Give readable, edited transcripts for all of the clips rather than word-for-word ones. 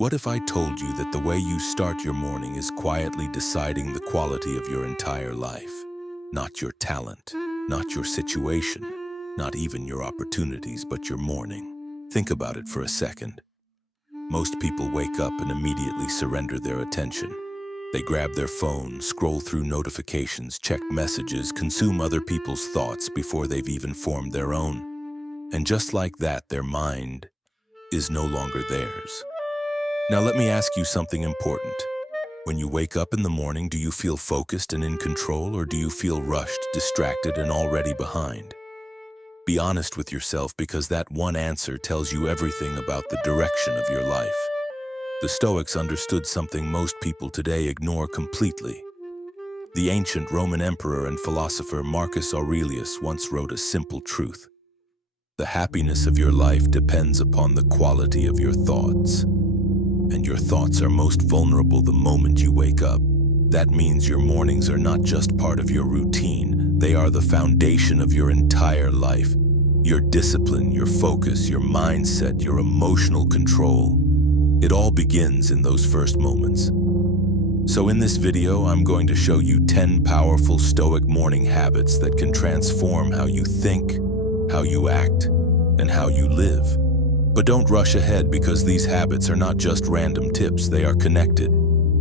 What if I told you that the way you start your morning is quietly deciding the quality of your entire life? Not your talent, not your situation, not even your opportunities, but your morning. Think about it for a second. Most people wake up and immediately surrender their attention. They grab their phone, scroll through notifications, check messages, consume other people's thoughts before they've even formed their own. And just like that, their mind is no longer theirs. Now let me ask you something important. When you wake up in the morning, do you feel focused and in control, or do you feel rushed, distracted, and already behind? Be honest with yourself, because that one answer tells you everything about the direction of your life. The Stoics understood something most people today ignore completely. The ancient Roman emperor and philosopher Marcus Aurelius once wrote a simple truth. The happiness of your life depends upon the quality of your thoughts. And your thoughts are most vulnerable the moment you wake up. That means your mornings are not just part of your routine, they are the foundation of your entire life. Your discipline, your focus, your mindset, your emotional control. It all begins in those first moments. So in this video, I'm going to show you 10 powerful Stoic morning habits that can transform how you think, how you act, and how you live. But don't rush ahead, because these habits are not just random tips, they are connected.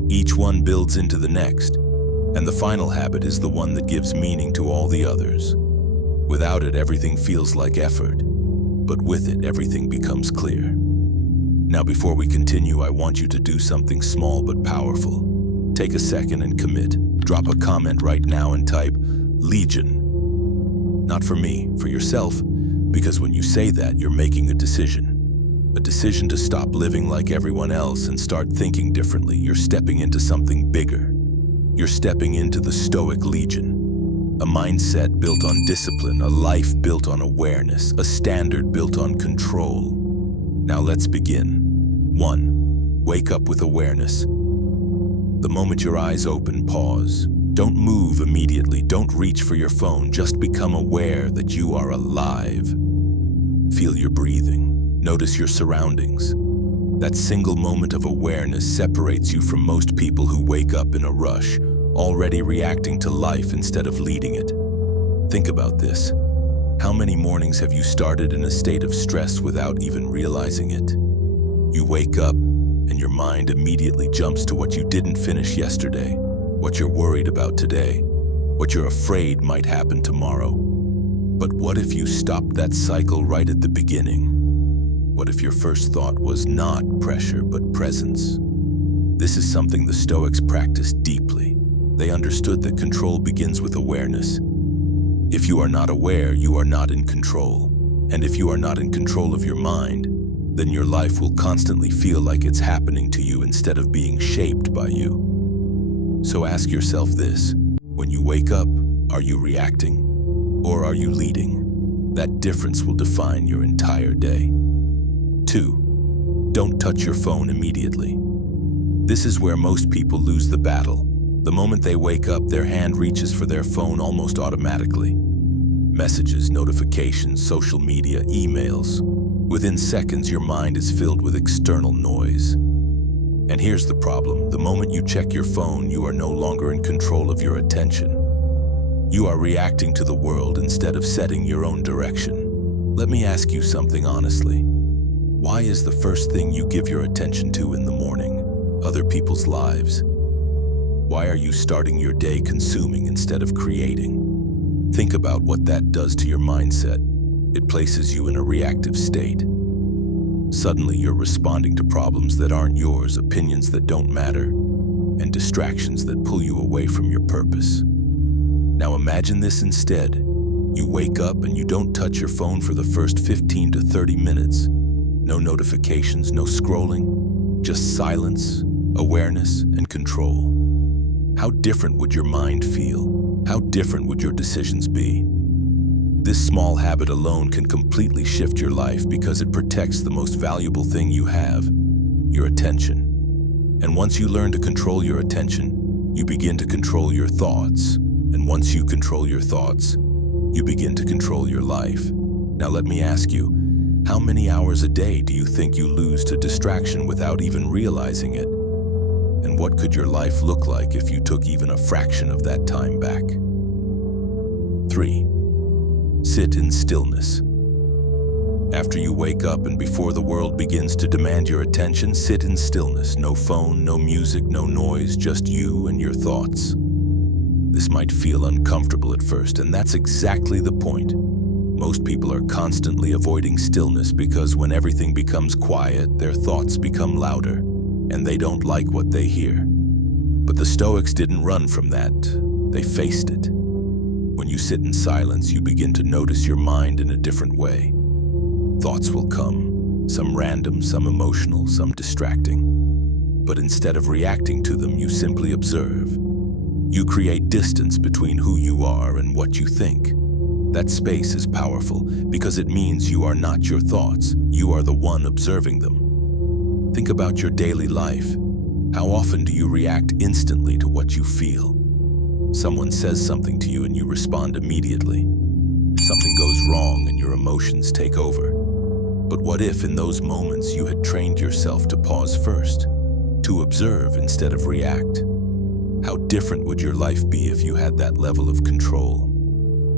Each one builds into the next, and the final habit is the one that gives meaning to all the others. Without it, everything feels like effort, but with it, everything becomes clear. Now, before we continue, I want you to do something small but powerful. Take a second and commit. Drop a comment right now and type Legion. Not for me, for yourself, because when you say that, you're making a decision. A decision to stop living like everyone else and start thinking differently. You're stepping into something bigger. You're stepping into the Stoic Legion. A mindset built on discipline, a life built on awareness, a standard built on control. Now let's begin. 1. Wake up with awareness. The moment your eyes open, pause. Don't move immediately. Don't reach for your phone. Just become aware that you are alive. Feel your breathing. Notice your surroundings. That single moment of awareness separates you from most people who wake up in a rush, already reacting to life instead of leading it. Think about this. How many mornings have you started in a state of stress without even realizing it? You wake up, and your mind immediately jumps to what you didn't finish yesterday, what you're worried about today, what you're afraid might happen tomorrow. But what if you stopped that cycle right at the beginning? What if your first thought was not pressure, but presence? This is something the Stoics practiced deeply. They understood that control begins with awareness. If you are not aware, you are not in control. And if you are not in control of your mind, then your life will constantly feel like it's happening to you instead of being shaped by you. So ask yourself this: when you wake up, are you reacting or are you leading? That difference will define your entire day. 2. Don't touch your phone immediately. This is where most people lose the battle. The moment they wake up, their hand reaches for their phone almost automatically. Messages, notifications, social media, emails. Within seconds, your mind is filled with external noise. And here's the problem. The moment you check your phone, you are no longer in control of your attention. You are reacting to the world instead of setting your own direction. Let me ask you something honestly. Why is the first thing you give your attention to in the morning other people's lives? Why are you starting your day consuming instead of creating? Think about what that does to your mindset. It places you in a reactive state. Suddenly, you're responding to problems that aren't yours, opinions that don't matter, and distractions that pull you away from your purpose. Now imagine this instead. You wake up and you don't touch your phone for the first 15 to 30 minutes. No notifications, no scrolling, just silence, awareness, and control. How different would your mind feel? How different would your decisions be? This small habit alone can completely shift your life, because it protects the most valuable thing you have, your attention. And once you learn to control your attention, you begin to control your thoughts. And once you control your thoughts, you begin to control your life. Now let me ask you, How many hours a day do you think you lose to distraction without even realizing it? And what could your life look like if you took even a fraction of that time back? 3. Sit in stillness. After you wake up and before the world begins to demand your attention, sit in stillness. No phone, no music, no noise, just you and your thoughts. This might feel uncomfortable at first, and that's exactly the point. Most people are constantly avoiding stillness because when everything becomes quiet, their thoughts become louder, and they don't like what they hear. But the Stoics didn't run from that. They faced it. When you sit in silence, you begin to notice your mind in a different way. Thoughts will come, some random, some emotional, some distracting. But instead of reacting to them, you simply observe. You create distance between who you are and what you think. That space is powerful because it means you are not your thoughts. You are the one observing them. Think about your daily life. How often do you react instantly to what you feel? Someone says something to you and you respond immediately. Something goes wrong and your emotions take over. But what if in those moments you had trained yourself to pause first, to observe instead of react? How different would your life be if you had that level of control?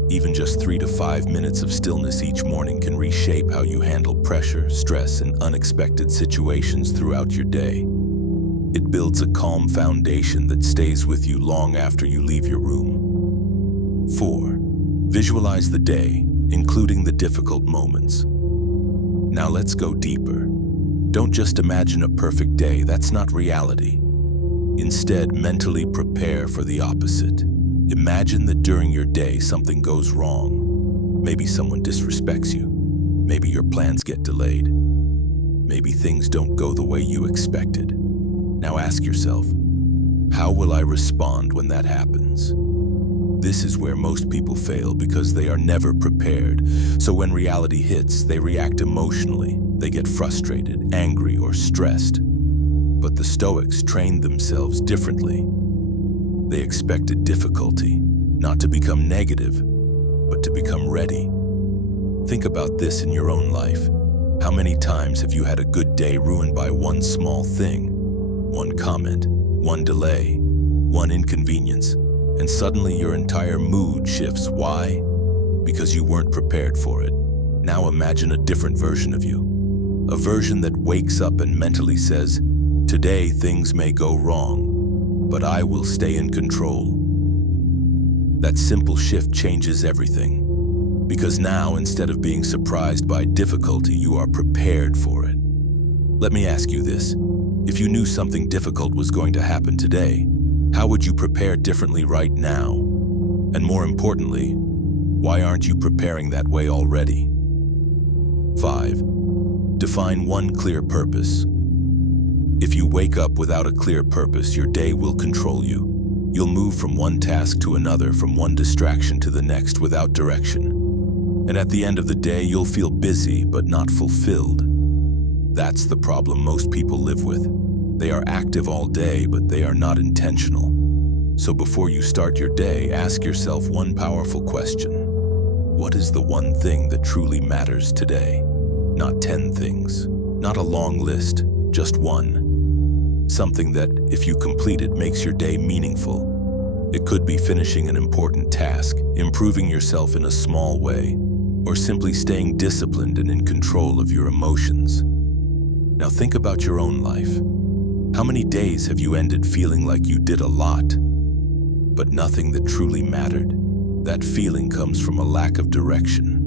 Even just 3 to 5 minutes of stillness each morning can reshape how you handle pressure, stress, and unexpected situations throughout your day. It builds a calm foundation that stays with you long after you leave your room. 4. Visualize the day, including the difficult moments. Now let's go deeper. Don't just imagine a perfect day, that's not reality. Instead, mentally prepare for the opposite. Imagine that during your day something goes wrong. Maybe someone disrespects you. Maybe your plans get delayed. Maybe things don't go the way you expected. Now ask yourself, how will I respond when that happens? This is where most people fail because they are never prepared. So when reality hits, they react emotionally. They get frustrated, angry, or stressed. But the Stoics trained themselves differently. They expected difficulty, not to become negative, but to become ready. Think about this in your own life. How many times have you had a good day ruined by one small thing? One comment, one delay, one inconvenience, and suddenly your entire mood shifts. Why? Because you weren't prepared for it. Now imagine a different version of you. A version that wakes up and mentally says, today things may go wrong, but I will stay in control. That simple shift changes everything. Because now, instead of being surprised by difficulty, you are prepared for it. Let me ask you this. If you knew something difficult was going to happen today, how would you prepare differently right now? And more importantly, why aren't you preparing that way already? 5. Define one clear purpose. If you wake up without a clear purpose, your day will control you. You'll move from one task to another, from one distraction to the next without direction. And at the end of the day, you'll feel busy but not fulfilled. That's the problem most people live with. They are active all day, but they are not intentional. So before you start your day, ask yourself one powerful question. What is the one thing that truly matters today? Not 10 things, not a long list, just one. Something that, if you complete it, makes your day meaningful. It could be finishing an important task, improving yourself in a small way, or simply staying disciplined and in control of your emotions. Now think about your own life. How many days have you ended feeling like you did a lot, but nothing that truly mattered? That feeling comes from a lack of direction.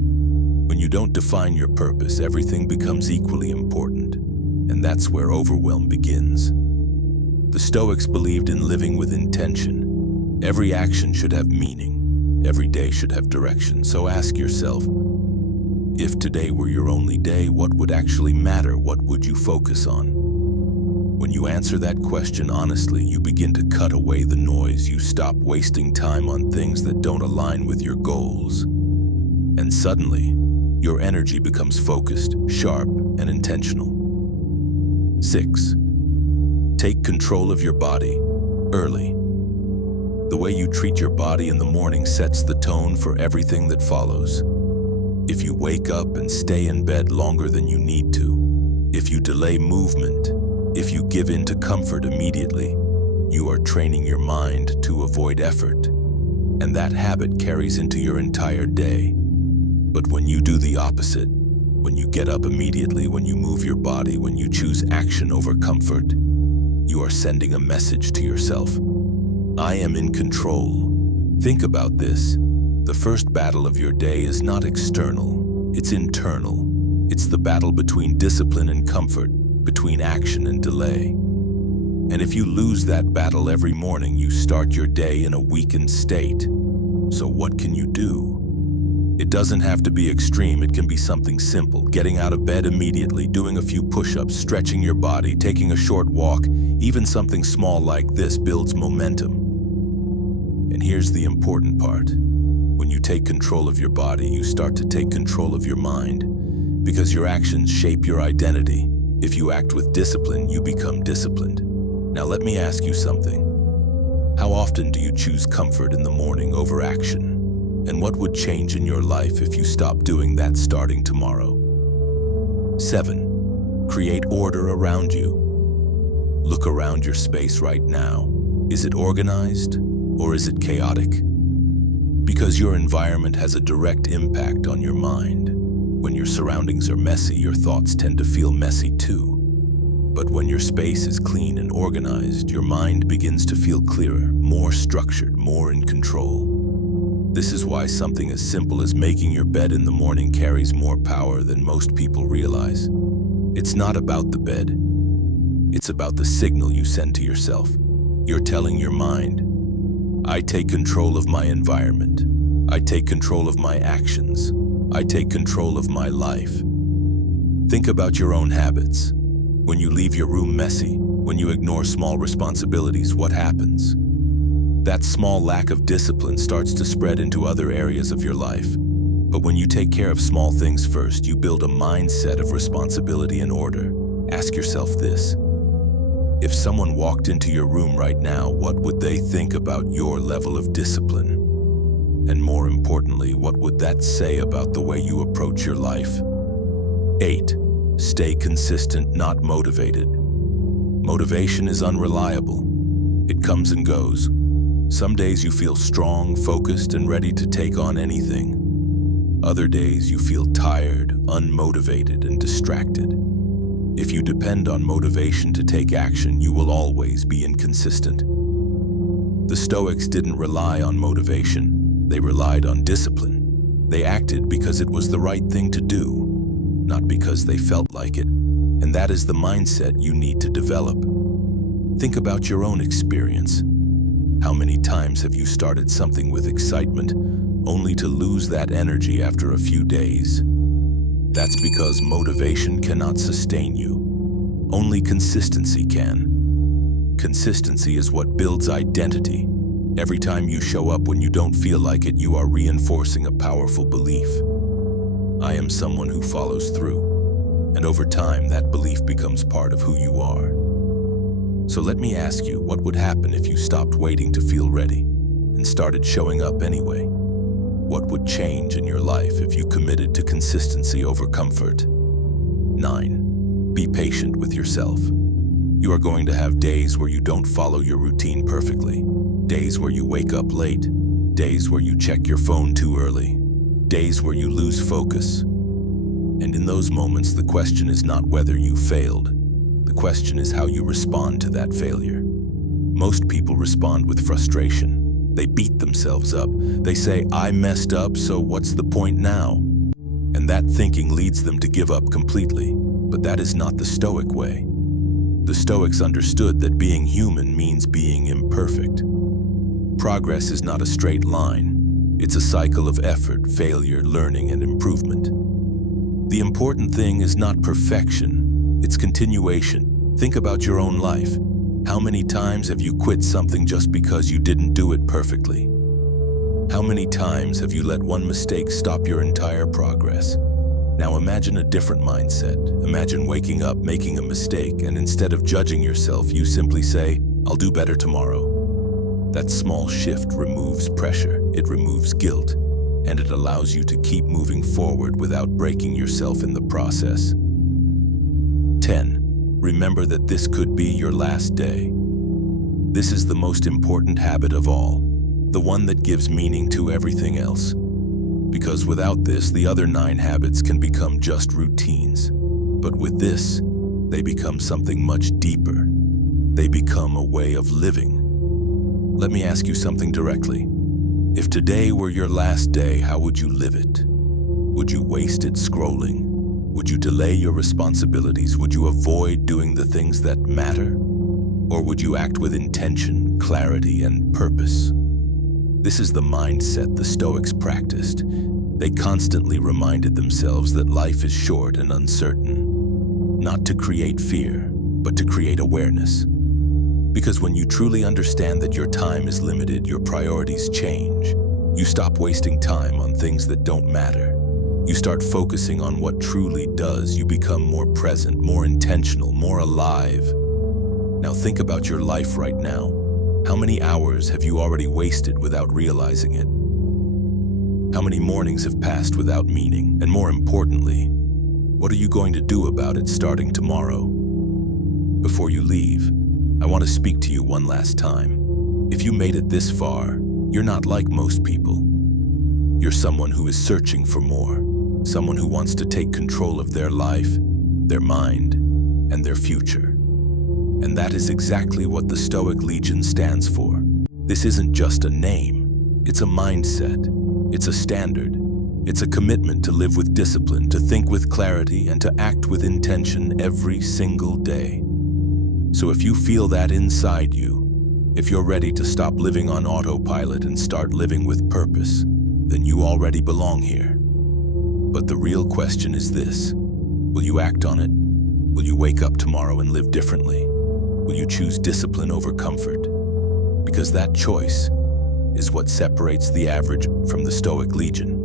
When you don't define your purpose, everything becomes equally important, and that's where overwhelm begins. The Stoics believed in living with intention. Every action should have meaning. Every day should have direction. So ask yourself, if today were your only day, what would actually matter? What would you focus on? When you answer that question honestly, you begin to cut away the noise. You stop wasting time on things that don't align with your goals. And suddenly, your energy becomes focused, sharp, and intentional. 6. Take control of your body early. The way you treat your body in the morning sets the tone for everything that follows. If you wake up and stay in bed longer than you need to, if you delay movement, if you give in to comfort immediately, you are training your mind to avoid effort. And that habit carries into your entire day. But when you do the opposite, when you get up immediately, when you move your body, when you choose action over comfort, you are sending a message to yourself. I am in control. Think about this. The first battle of your day is not external, it's internal. It's the battle between discipline and comfort, between action and delay. And if you lose that battle every morning, you start your day in a weakened state. So what can you do? It doesn't have to be extreme, it can be something simple. Getting out of bed immediately, doing a few push-ups, stretching your body, taking a short walk, even something small like this builds momentum. And here's the important part. When you take control of your body, you start to take control of your mind, because your actions shape your identity. If you act with discipline, you become disciplined. Now let me ask you something. How often do you choose comfort in the morning over action? And what would change in your life if you stopped doing that starting tomorrow? 7. Create order around you. Look around your space right now. Is it organized or is it chaotic? Because your environment has a direct impact on your mind. When your surroundings are messy, your thoughts tend to feel messy too. But when your space is clean and organized, your mind begins to feel clearer, more structured, more in control. This is why something as simple as making your bed in the morning carries more power than most people realize. It's not about the bed. It's about the signal you send to yourself. You're telling your mind, I take control of my environment. I take control of my actions. I take control of my life. Think about your own habits. When you leave your room messy, when you ignore small responsibilities, what happens? That small lack of discipline starts to spread into other areas of your life. But when you take care of small things first, you build a mindset of responsibility and order. Ask yourself this. If someone walked into your room right now, what would they think about your level of discipline? And more importantly, what would that say about the way you approach your life? 8. Stay consistent, not motivated. Motivation is unreliable. It comes and goes. Some days you feel strong, focused, and ready to take on anything. Other days you feel tired, unmotivated, and distracted. If you depend on motivation to take action, you will always be inconsistent. The Stoics didn't rely on motivation. They relied on discipline. They acted because it was the right thing to do, not because they felt like it. And that is the mindset you need to develop. Think about your own experience. How many times have you started something with excitement, only to lose that energy after a few days? That's because motivation cannot sustain you. Only consistency can. Consistency is what builds identity. Every time you show up when you don't feel like it, you are reinforcing a powerful belief. I am someone who follows through. And over time, that belief becomes part of who you are. So let me ask you, what would happen if you stopped waiting to feel ready and started showing up anyway? What would change in your life if you committed to consistency over comfort? 9. Be patient with yourself. You are going to have days where you don't follow your routine perfectly, days where you wake up late, days where you check your phone too early, days where you lose focus. And in those moments, the question is not whether you failed. The question is how you respond to that failure. Most people respond with frustration. They beat themselves up. They say, I messed up, so what's the point now? And that thinking leads them to give up completely. But that is not the Stoic way. The Stoics understood that being human means being imperfect. Progress is not a straight line. It's a cycle of effort, failure, learning, and improvement. The important thing is not perfection, it's continuation. Think about your own life. How many times have you quit something just because you didn't do it perfectly? How many times have you let one mistake stop your entire progress? Now imagine a different mindset. Imagine waking up, making a mistake, and instead of judging yourself, you simply say, I'll do better tomorrow. That small shift removes pressure, it removes guilt, and it allows you to keep moving forward without breaking yourself in the process. 10. Remember that this could be your last day. This is the most important habit of all, the one that gives meaning to everything else. Because without this, the other 9 habits can become just routines. But with this, they become something much deeper. They become a way of living. Let me ask you something directly. If today were your last day, how would you live it? Would you waste it scrolling? Would you delay your responsibilities? Would you avoid doing the things that matter? Or would you act with intention, clarity, and purpose? This is the mindset the Stoics practiced. They constantly reminded themselves that life is short and uncertain, not to create fear, but to create awareness. Because when you truly understand that your time is limited, your priorities change. You stop wasting time on things that don't matter. You start focusing on what truly does. You become more present, more intentional, more alive. Now think about your life right now. How many hours have you already wasted without realizing it? How many mornings have passed without meaning? And more importantly, what are you going to do about it starting tomorrow? Before you leave, I want to speak to you one last time. If you made it this far, you're not like most people. You're someone who is searching for more, someone who wants to take control of their life, their mind, and their future. And that is exactly what the Stoic Legion stands for. This isn't just a name, it's a mindset, it's a standard, it's a commitment to live with discipline, to think with clarity, and to act with intention every single day. So if you feel that inside you, if you're ready to stop living on autopilot and start living with purpose, then you already belong here. But the real question is this: will you act on it? Will you wake up tomorrow and live differently? Will you choose discipline over comfort? Because that choice is what separates the average from the Stoic Legion.